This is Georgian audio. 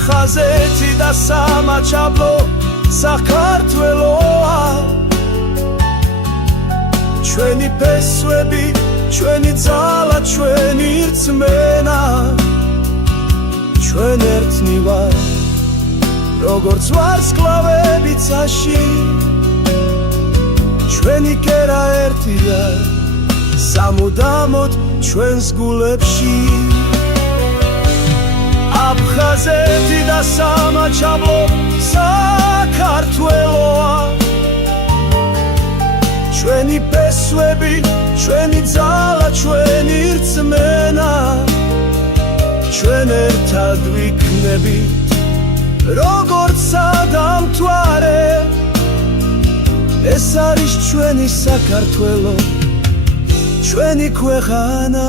აფხაზეთი და სამაჩაბლო საქართველოა ჩვენი ფესვები ჩვენი ძალა ჩვენი რწმენა ჩვენ ერთნი ვარ როგორც ვარსკვლავები ცაში ჩვენი კერა ერთია სამუდამოდ ჩვენს გულებში აფხაზეთი და სამაჩაბლო საქართველოა ჩვენი ფესვები ჩვენი ძალა ჩვენი რწმენა ჩვენ ერთად ვიქნებით როგორც სადამთვარე ეს არის ჩვენი საქართველო ჩვენი ქვეყანა